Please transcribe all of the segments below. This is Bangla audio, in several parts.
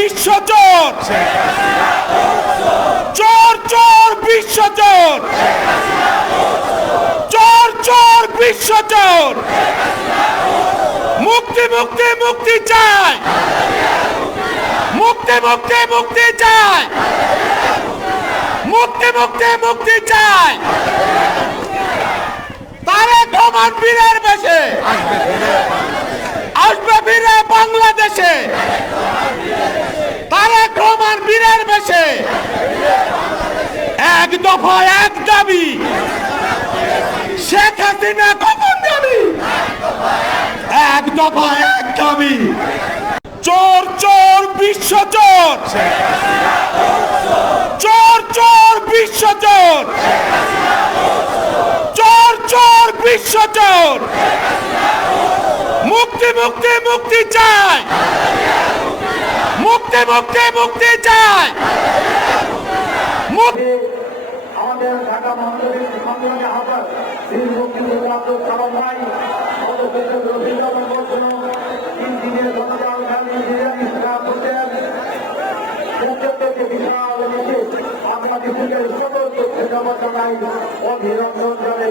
বিশ্ব চোর চোর চোর বিশ্ব চোর চোর চোর বিশ্ব চোর মুক্তি মুক্তি মুক্তি চাই। মুক্তি মুক্তি মুক্তি চাই। মুক্তি মুক্তি মুক্তি চাই। তারেক রহমান বীরের বেশে। আসবে বীরে বাংলাদেশে তারেক রহমান বীরের বেশে এক দফা, এক দাবি। শেখ হাসিনা কখন যাবি এক দফা, এক দাবি। চোর চোর, বিশ্ব চোর। চোর চোর, বিশ্ব চোর। চোর চোর, বিশ্ব চোর। মুক্তি মুক্তি মুক্তি চাই। মুক্তি মুক্তি মুক্তি চাই। মুক্তি আমাদের ঢাকা মহানগরীর সংগ্রামী হাজার বীরভূমি আব্দুল কালাম ভাই অবশেষে রবীন্দ্রনাথ বর্ষণ গতকাল খালি বিরিয়ানি সেবা করতেন থেকে বিশাল জানাই অভিনন্দন জানাই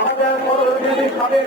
আমাদের পরবর্তী সাবেক